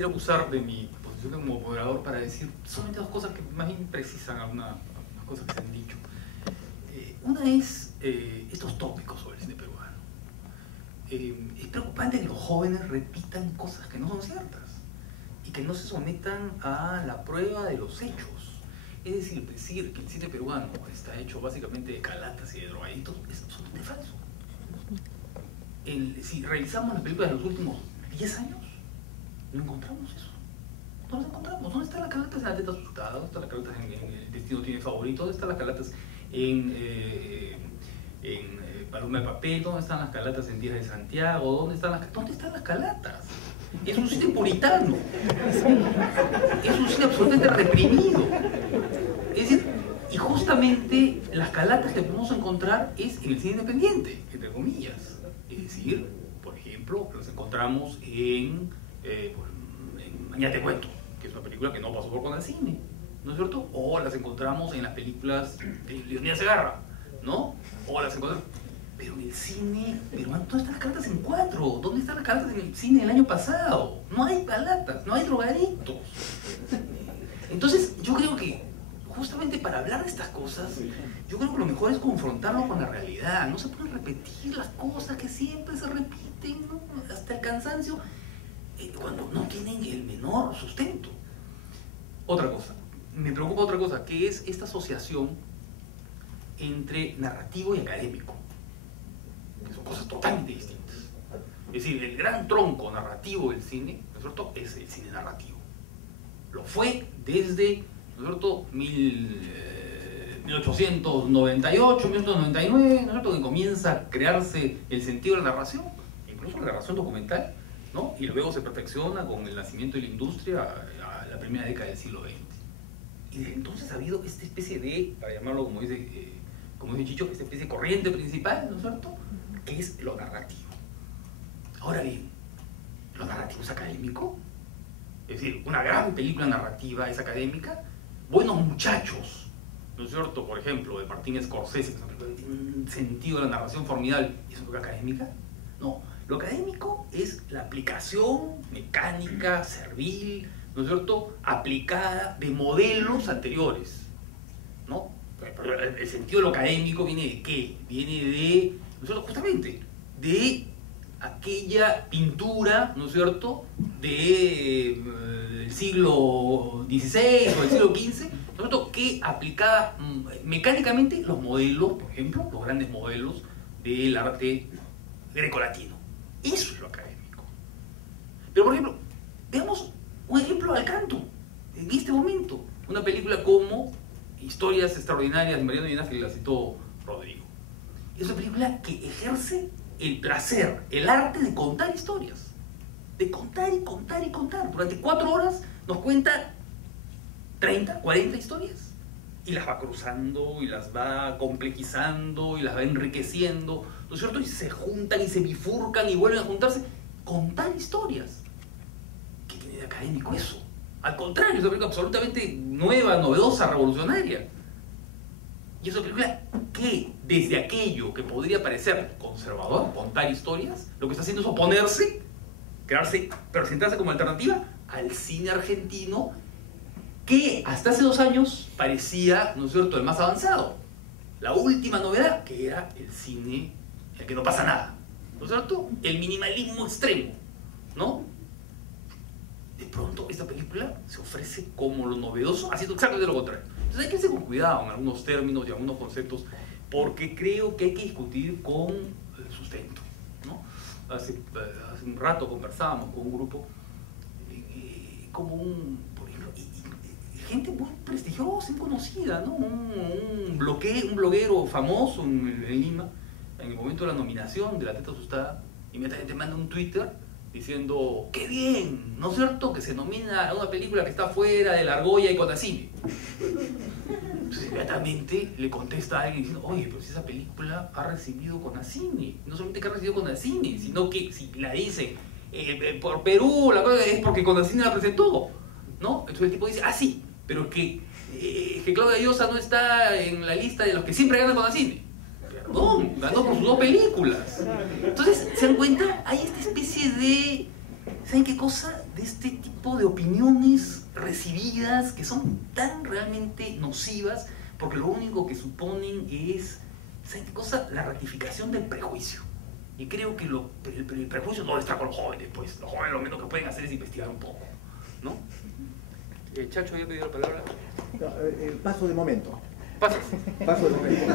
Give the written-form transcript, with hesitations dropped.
quiero usar de mi posición como moderador para decir solamente dos cosas que más bien precisan algunas cosas que se han dicho. Una es estos tópicos sobre el cine peruano. Es preocupante que los jóvenes repitan cosas que no son ciertas y que no se sometan a la prueba de los hechos. Es decir que el cine peruano está hecho básicamente de calatas y de drogaditos es absolutamente falso. Si revisamos las películas de los últimos 10 años, no encontramos eso. No las encontramos. ¿Dónde están las calatas en La teta asustada? ¿Dónde están las calatas en El destino tiene favorito? ¿Dónde están las calatas en Paloma de papel? ¿Dónde están las calatas en Días de Santiago? ¿Dónde están las calatas? Es un cine puritano. Es un cine absolutamente reprimido. Es decir, y justamente las calatas que podemos encontrar es en el cine independiente, entre comillas. Es decir, por ejemplo, las encontramos en Mañana te cuento, que es una película que no pasó por Conacine, ¿no es cierto? O las encontramos en las películas de Leonidas Segarra, ¿no? O las encontramos... Pero en el cine peruano, ¿dónde están las calatas en 4? ¿Dónde están las calatas en el cine del año pasado? No hay calatas, no hay drogadictos. Entonces, yo creo que justamente para hablar de estas cosas, yo creo que lo mejor es confrontarlo con la realidad. No se pueden repetir las cosas que siempre se repiten, ¿no? Hasta el cansancio, cuando no tienen el menor sustento. Otra cosa, me preocupa otra cosa, que es esta asociación entre narrativo y académico, que son cosas totalmente distintas. Es decir, el gran tronco narrativo del cine, ¿no es cierto?, es el cine narrativo. Lo fue desde, ¿no es cierto?, 1898, 1899, ¿no es cierto?, que comienza a crearse el sentido de la narración, incluso la narración documental, ¿no? Y luego se perfecciona con el nacimiento de la industria a la primera década del siglo XX. Y desde entonces ha habido esta especie de, para llamarlo como dice Chicho, esta especie de corriente principal, ¿no es cierto?, que es lo narrativo. Ahora bien, ¿lo narrativo es académico? Es decir, una gran película narrativa es académica. Buenos Muchachos, ¿no es cierto?, por ejemplo, de Martin Scorsese, que tiene un sentido de la narración formidable, ¿es una película académica? No. Lo académico es la aplicación mecánica, servil, ¿no es cierto?, aplicada de modelos anteriores, ¿no? Pero el sentido de lo académico viene de qué? Viene de, ¿no es cierto?, justamente, de aquella pintura, ¿no es cierto?, del siglo XVI o del siglo XV, ¿no es cierto?, que aplicaba mecánicamente los modelos, por ejemplo, los grandes modelos del arte grecolatino. Eso es lo académico. Pero, por ejemplo, veamos un ejemplo al canto. En este momento, una película como Historias Extraordinarias de Mariano Linaje, que la citó Rodrigo. Es una película que ejerce el placer, el arte de contar historias. De contar y contar y contar. Durante 4 horas nos cuenta 30, 40 historias. Y las va cruzando, y las va complejizando, y las va enriqueciendo, ¿no es cierto? Y se juntan y se bifurcan y vuelven a juntarse. Contar historias. ¿Qué tiene de académico eso? Al contrario, es una película absolutamente nueva, novedosa, revolucionaria. Y es una película que, desde aquello que podría parecer conservador, contar historias, lo que está haciendo es oponerse, presentarse como alternativa al cine argentino, que hasta hace 2 años parecía, ¿no es cierto?, el más avanzado. La última novedad, que era el cine en el que no pasa nada, ¿no es cierto?, el minimalismo extremo, ¿no? De pronto esta película se ofrece como lo novedoso, haciendo exactamente lo contrario. Entonces hay que irse con cuidado en algunos términos y algunos conceptos, porque creo que hay que discutir con sustento, ¿no? Hace un rato conversábamos con un grupo, por ejemplo, gente muy prestigiosa, muy conocida, ¿no? Un bloguero famoso en Lima, en el momento de la nominación de La teta asustada, inmediatamente manda un Twitter diciendo, ¡qué bien! ¿No es cierto?, que se nomina a una película que está fuera de la Argolla y Conacine. Entonces inmediatamente le contesta a alguien diciendo, oye, pero si esa película ha recibido Conacine, no solamente que ha recibido Conacine, sino que si la dicen por Perú, la cosa es porque Conacine la presentó, ¿no? Entonces el tipo dice, ah, sí, pero que Claudia Llosa no está en la lista de los que siempre ganan Conacine. Perdón, ganó por sus 2 películas. Entonces, ¿se dan cuenta? Hay esta especie de, ¿saben qué cosa? de este tipo de opiniones recibidas que son tan realmente nocivas, porque lo único que suponen es, ¿saben qué cosa? La ratificación del prejuicio. Y creo que el prejuicio no está con los jóvenes, pues. Los jóvenes lo menos que pueden hacer es investigar un poco, ¿no? Chacho, ¿había pedido la palabra? Paso de momento. Pasas. Paso de momento.